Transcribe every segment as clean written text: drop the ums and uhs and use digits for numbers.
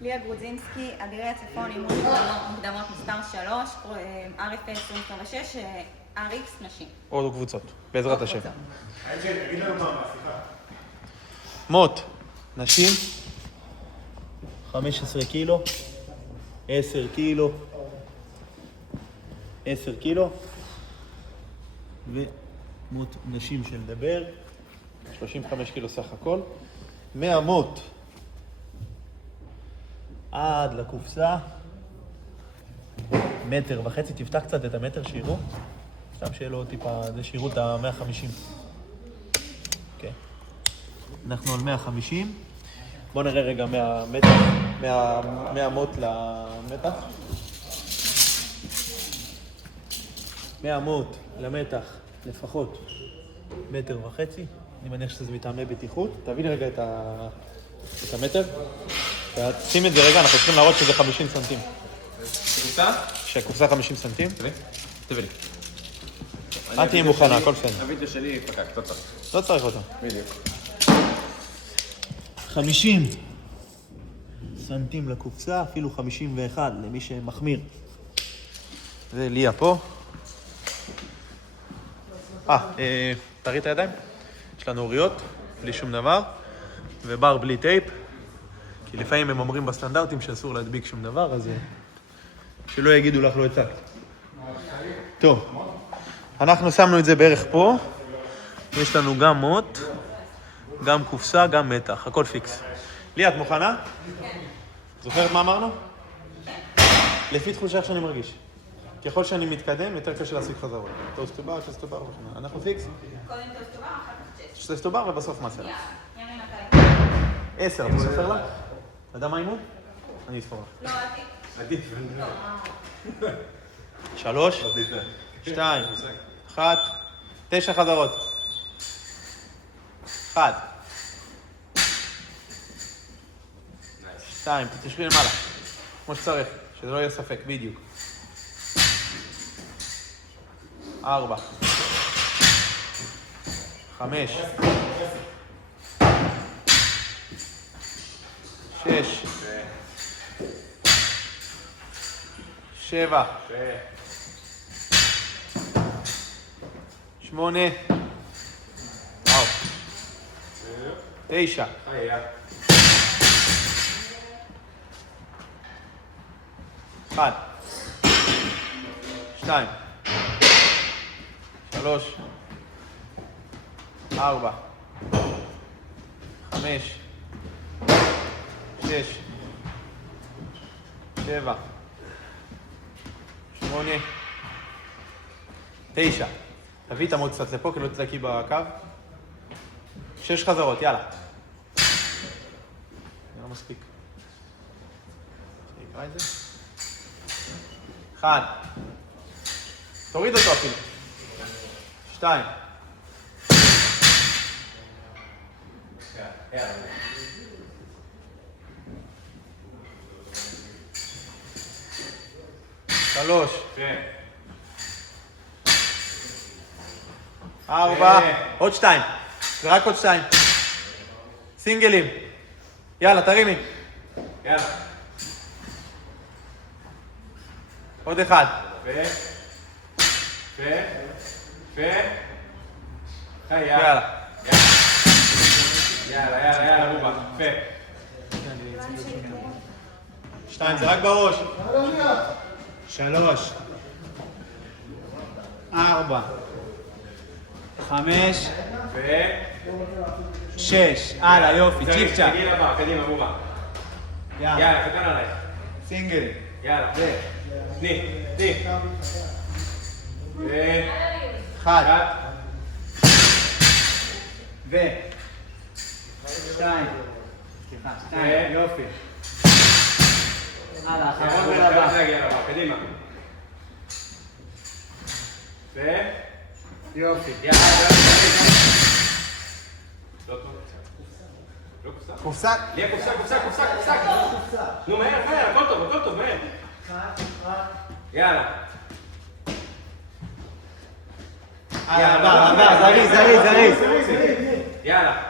ליה גרודזינסקי, אדירי הצפון, אימון מוקדמות מספר 3, RF 2026, RX נשים. עוד קבוצות, בעזרת השם. תגיד לנו מה, סליחה. מות, נשים, 15 קילו, 10 קילו, 10 קילו, ומות נשים שנדבר, 35 קילו סך הכל, 100 מות עד לקופסה, 1.5 מטר, תפתח קצת את המטר שיראו, סתם שיהיה לו טיפה, זה שיראו את ה-150. אוקיי. אנחנו על 150. בואו נראה רגע מהמתח, מהמות למתח. 100 מות למתח לפחות 1.5 מטר. אני מניח שזה מטעמי בטיחות. תביא לי רגע את המטר. שים את זה רגע, אנחנו צריכים להראות שזה 50 סנטים. קופסה? שהקופסה 50 סנטים. תביא לי. אל תהיה מוכנה, הכל בסדר. הוידאו שלי פקק, לא צריך. לא צריך אותו. בדיוק. 50 סנטים לקופסה, אפילו 51 למי שמחמיר. זה ליה פה. תראי את הידיים. יש לנו אוריות, בלי שום דבר, ובר בלי טייפ. כי לפעמים הם אומרים בסטנדרטים שאסור להדביק שום דבר, אז שלא יגידו לך לא הצגת. טוב, אנחנו שמנו את זה בערך פה. יש לנו גם מות, גם קופסה, גם מתח, הכל פיקס. ליה, את מוכנה? כן. זוכרת מה אמרנו? לפי תחושה איך שאני מרגיש. ככל שאני מתקדם, יותר קשה להשיג חזרות. טוסט טובר, טוסט טובר וכן. אנחנו פיקס? קודם טוסט טובר, אחר כך צ'סט. טוסט טובר ובסוף מסר. ימין מתי. 10, אתה סופר לה? אתה יודע מה אימון? אני אספור לך. לא, עדיף. עדיף. 3, 2, 1, 9 חזרות. 1, 2, תשבי למעלה, כמו שצריך, שזה לא יהיה ספק, בדיוק. 4, 5, 6, 7, 8, 9, 1, 2, 3, 4, 5, 6, 7, 8, 9. תביא את המות קצת לפה, כי לא תדלקי בקו. 6 חזרות, יאללה. זה לא מספיק. נקרא את זה. 1. תוריד אותו אפילו. 2. 3. 4. עוד 2. זה רק עוד 2. סינגלים. יאללה, תרימי. יאללה. עוד 1. יאללה. יאללה, רובה. 2, זה רק בראש. 3. 4. 5. 6. הלאה, יופי, צ'יק צ'אק. תגיע לבא, קדימה, רובה. יאללה, קטן עלייך. סינגל. יאללה. תני. 1. ו... 2. סליחה, 2. יופי. הלאה, אחרון ולבא. קדימה. יופי. יאללה. לא קופסה. קופסה? ליה, קופסה. נו, מהר, הכל טוב, מהר. יאללה. זריז. יאללה.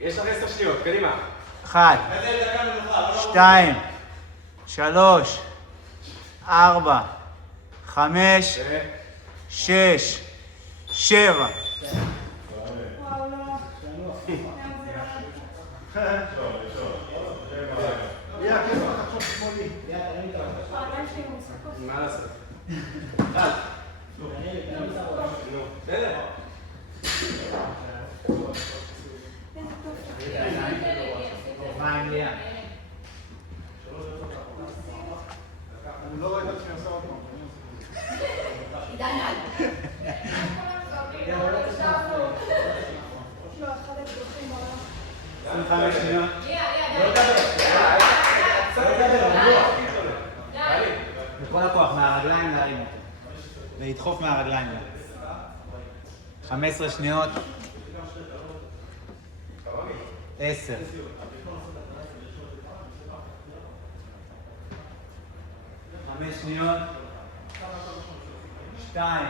יש לך 10 שניות, קדימה. 1. 2, 3, 4, 5, 6, 7. מה לעשות? בסדר. מה עם ליה? אני לא רואה את עצמי עושה עוד פעם. 25 שניות. בכל הכוח, מהרגליים להרים אותו. ולדחוף מהרגליים. 15 שניות. 10. 5 שניות. 2,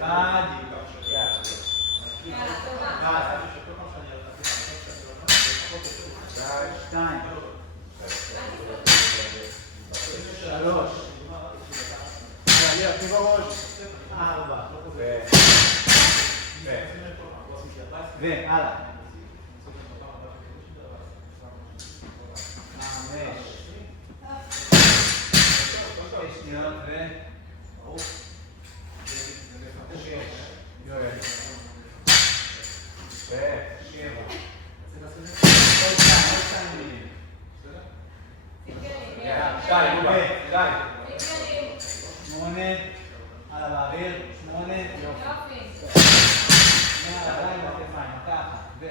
1. 2, 3, 4. והלאה. 5. 6 שניות ו... 8, הלאה באוויר, 8, יופי. מהרגליים לכתפיים, ככה, ו...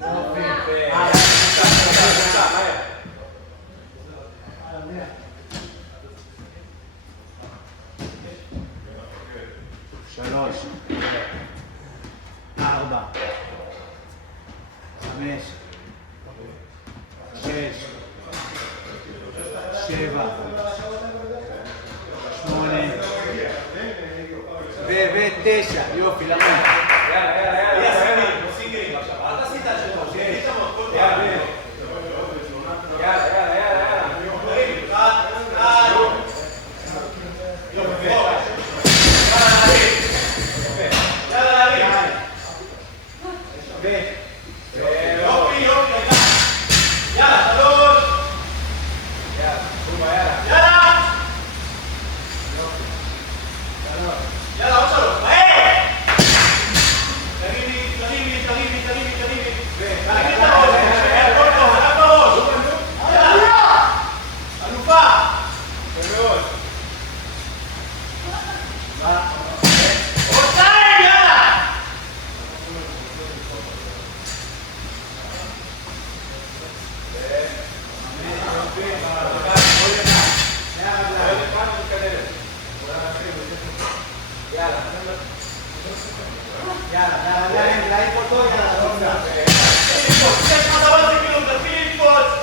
יופי, הלאה. 3, 4, 5, 6, 7, 8 ו-9. יופי, למד.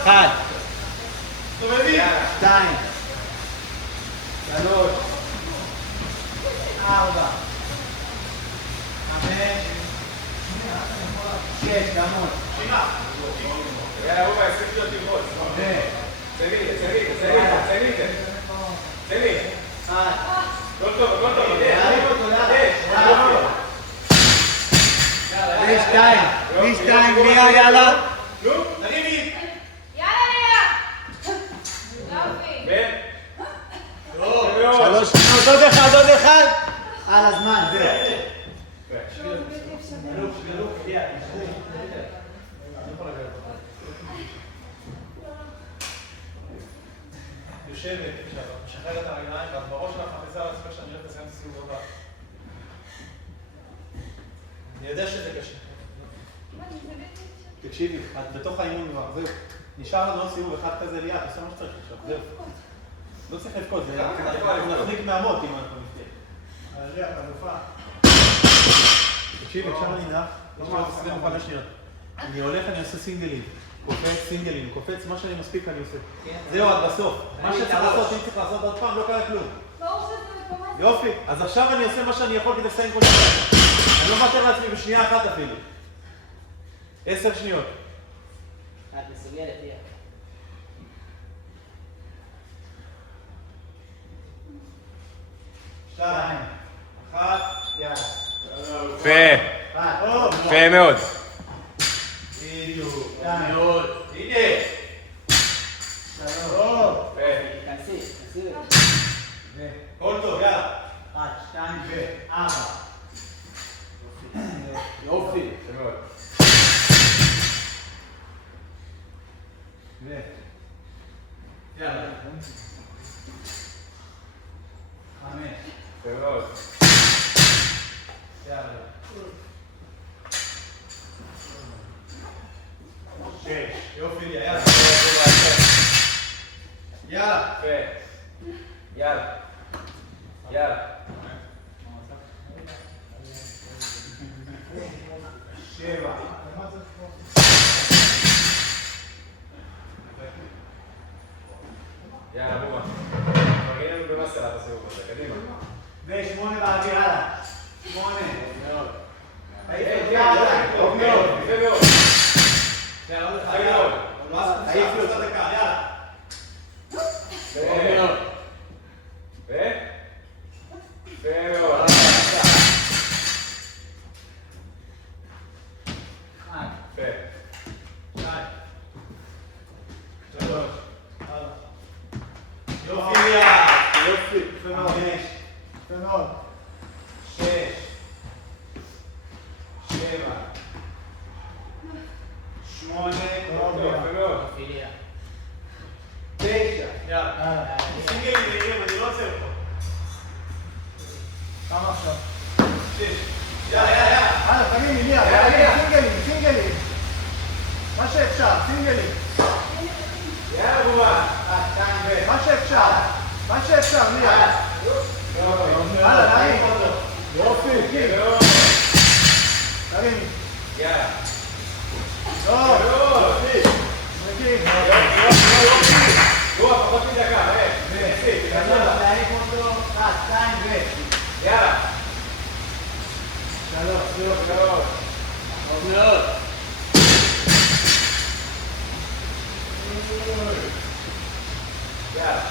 אחד, 2, 3, 4, 5, 6, תעמוד. שתיים, ליה, יאללה. נו, תרימי. יאללה ליה! יופי! 3 שניות, עוד אחד. על הזמן, זהו. יושבת, משחררת את הרגליים, ואת בראש שלך מכניסה על עצמך שאני הולך לסיים את הסיבוב הבא. אני יודע שזה קשה. תקשיבי, את בתוך האימון כבר, זהו. נשאר לנו סיבוב אחד כזה ליד, עושה מה שצריך עכשיו, זהו. לא צריך לבכות, זה נחליק מהמות אם אנחנו נפתח. אבל ליד, אלופה. תקשיבי, עכשיו אני נח, יש לי עוד 25 שניות. אני הולך, אני עושה סינגלים. קופץ סינגלים, קופץ מה שאני מספיק אני עושה. זהו, עד בסוף. מה שצריך לעשות, אם צריך לעשות עוד פעם, לא קרה כלום. יופי, אז עכשיו אני עושה מה שאני יכול כדי לסיים כל שנייה. אני לא מוותר לעצמי בשנייה אחת אפילו. 10 שניות. את מסוגלת, תהיה. שתיים, אחת, יאללה. יפה. יפה מאוד. בדיוק. מאוד. הנה. טוב. יפה. תכנסי. כל טוב, יאללה. 1, 2 ו-4. יופי. יפה מאוד. יאללה. 5. יפה מאוד. יאללה. 6. יופי, יאללה. יאללה. יפה. יאללה. יאללה. 7. יאללה, בובה. מרגיע לנו במסקנה בסיבוב הזה, קדימה. ו8 באוויר, הלאה. 8. מאוד. יאללה. טוב מאוד, יפה מאוד. יפה מאוד. העיפי אותה דקה, יאללה. יפה מאוד. יפה מאוד. יפה. 2. 3. יופי, יאללה. יופי. יפה מאוד. 5. יפה מאוד. 6. 7. 8. יפה מאוד. 9. יאללה. סינגלים נראים, אני לא עוצר פה. כמה עכשיו? 6. יאללה, יאללה. הלאה, תגידי, מי? סינגלים. מה שאפשר, סינגלים. יאללה, בובה. 2 ו... מה שאפשר, מי? הלאה, נעים. יופי, יפה מאוד. תרימי. יאללה. טוב. יפה מאוד. מגיעים. בובה, פחות מדקה, תפסיק, יאללה, להעיף אותו. 1, 2 ו... יאללה. 3, יפה מאוד. טוב מאוד. יאללה.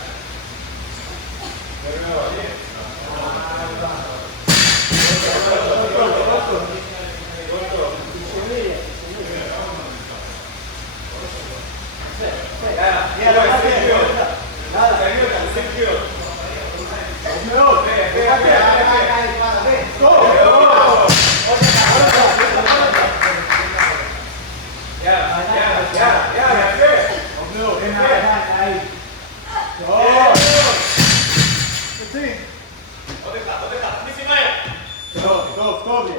יפה מאוד. 20 קריאות. תעני אותה, 20 קריאות. טוב מאוד. יאללה, יפה. עוד אחד, תכניסי מהר. טוב, לי.